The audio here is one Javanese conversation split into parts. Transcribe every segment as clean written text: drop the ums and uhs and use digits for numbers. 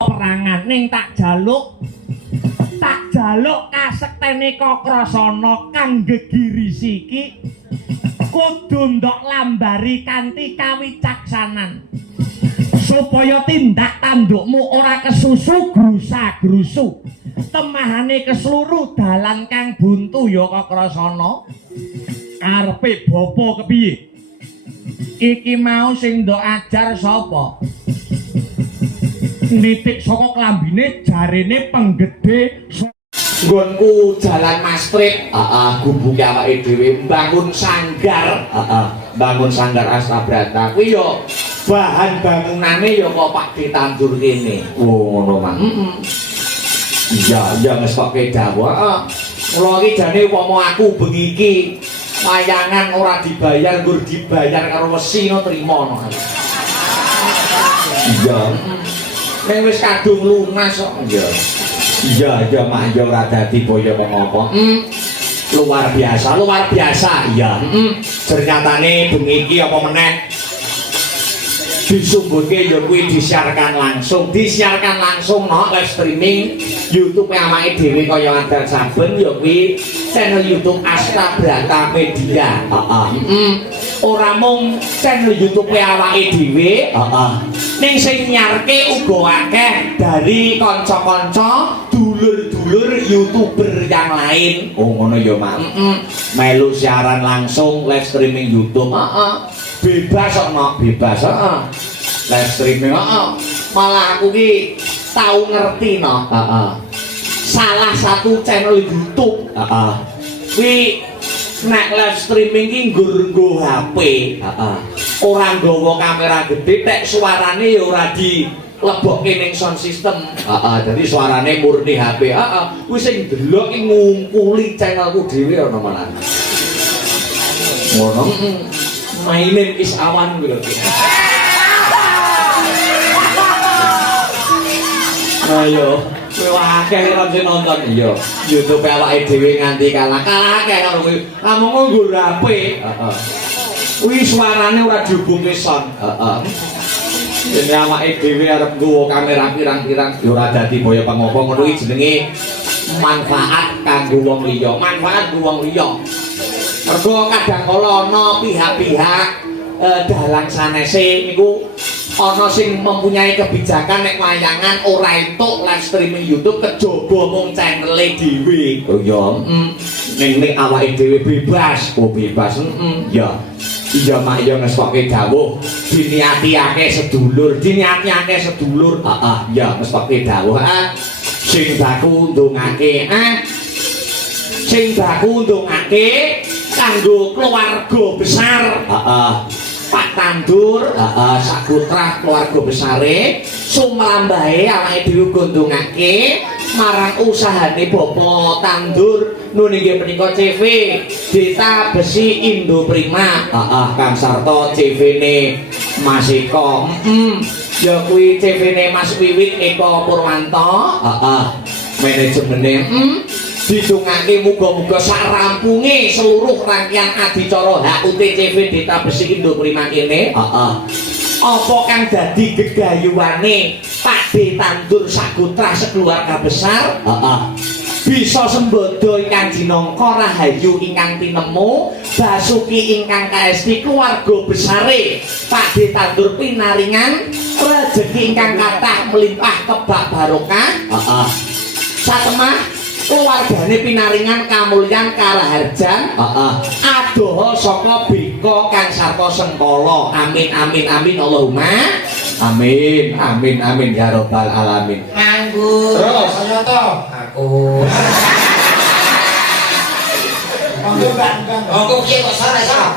perangan ning tak jaluk kasektene Kakrasana kang gegirisi iki kudu ndok lambari kanthi kawicaksanan supaya tindak tandukmu ora kesusu grusa-grusu temahane keseluruh dalan kang buntu ya Kakrasana karepe bapa kepiye iki mau sing ndok ajar sapa nitik saka klambine jarene penggede nggonku jalan Mastrit gubuke awake dhewe bangun sanggar bangun sanggar Astabrata kuwi yo bahan bangunane yo kok Pak ditandur kene ngono Mas iya wis pakai dawuh kula iki jane upama aku bengi iki wayangan ora dibayar nggur dibayar karo wesi no trimo no iya nek wis kadung lunas kok iya mak yo ora dadi boyo ngopo luar biasa iya ternyatane bengi iki apa meneh disumbuhke yo kuwi disiarkan langsung no live streaming YouTube awake dhewe kaya adal saben yo kuwi channel YouTube Astabrata Media ora mung channel YouTube awake dhewe ning sing nyarke uga akeh dari kanca-kanca dulur-dulur YouTuber yang lain ngono ya Mak melu siaran langsung live streaming YouTube bebas kok Mak bebas live streaming malah aku ki tau ngerti no salah satu channel YouTube kuwi nek live streaming ki nggo HP ora nggawa kamera gede tek suarane ya ora dilebokke ning sound system jadi suarane murni HP kuwi sing delok ki ngungkuli channelku dhewe ana malah ngono my name is Awan kuwi ayo kowe akeh karo sing nonton iya YouTube awake dhewe nganti kalah akeh karo kowe namung nggo HP kuwi suarane ora dihubungke sound dene awake dhewe arep nggawa kamera pirang-pirang ya ora dadi boyo pangopo ngono iki jenenge manfaat kanggo wong liya mergo kadang kala ana pihak-pihak dalang sanese niku ana sing mempunyai kebijakan nek wayangan ora entuk live streaming YouTube kejaba mung channel-e dhewe. Oh ya, ning awake dhewe bebas. Oh bebas. Ya. Iya mak ya ngestokke dawuh diniati-ake sedulur. Ya ngestokke dawuh. Sing baku ndongake kanggo keluarga besar. Pak Tandur, Saputra keluarga besare sumrambahe awake dhewe gondongake marang usahane Bapak Tandur nun inggih menika CV Deta Besi Indo Prima Kang Sarto CV-ne Mas Eko ya kuwi CV-ne Mas Wiwit Eko Purwanto managemene didongake muga-muga sarampunge seluruh rangkaian adicara HUT CV Deta Besi Indo Prima kene apa kang dadi gegayuhane Pak D Tandur Sakutra sekeluarga besar bisa sembodo ingkang jinangka rahayu ingkang tinemu basuki ingkang kaesti keluarga besare Pak D Tandur pinaringan rejeki ingkang kathah melimpah kebak barokah satemah keluargane pinaringan kamulyan karaharjan adoha saka beka Kang Sarto Sengkala amin Allahumma amin ya rabbal alamin nganggur terus nyoto aku ngomong piye kok salah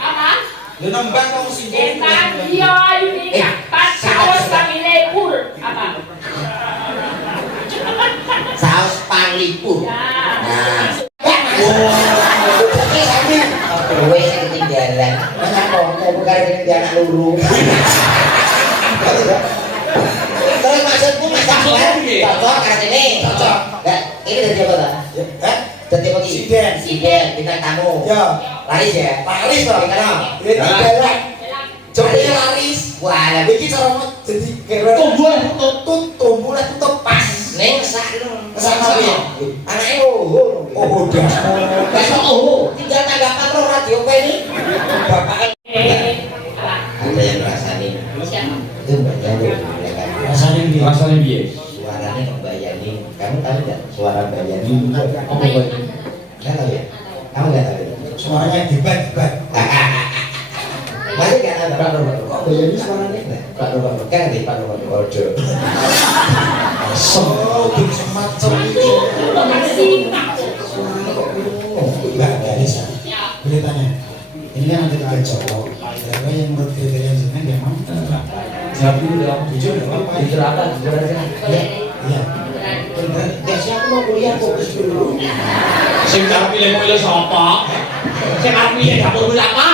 apa lu nembang kok sing iya ini pas saus pamile pur apa saus panglipur nah oke sampe kowe sing ketinggalan kenapa kok bukan dengan anak luru terus maksudku masalah cocok katene cocok ini dari apa ta dari apa siden kita tamu laris ya laris kok kita laris wah iki cara jadi keren tumbuh tutut Asalnya biye. Suaranya Mbak Yani. Kamu tahu nggak suara Mbak Yani? Apa Mbak? Nggak tahu ya? Kamu nggak tahu ya? Suaranya debat. Masih nggak tahu? Pak Robert. Kok Mbak Yani suaranya nggak? Pak Robert. Kan di Pak Robert. Waduh. Semacam itu. Mbak Garis, boleh tanya. Ini kan ada tiga cowok. Siapa yang menurut kriteria jenengan dia mau? Jawab dulu dong. Jujur nggak apa-apa. Jujur apa? Jujur aja. Iya. Bener. Gasnya aku mau kuliah fokus dulu. Sing arep milih sapa? Sing arep milih dapur apa?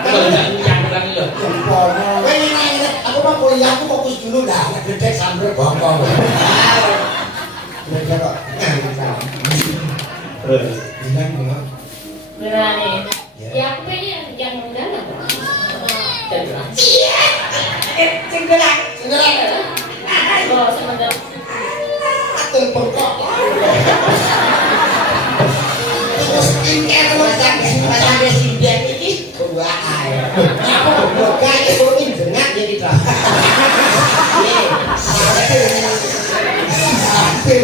Kalau jangan yang bilang lho. Aku mau kuliah, aku fokus dulu dah. Gede sambil bongkong. Mereka kok bilang belum. Beneran nih. Ya aku pengen yang dalam. Cenggerak. Oh, sebentar. Atul bengkok. Terus ini Sampai sindian ini dua air. Apa goblok kayak kuning dengar jadi tak. sampai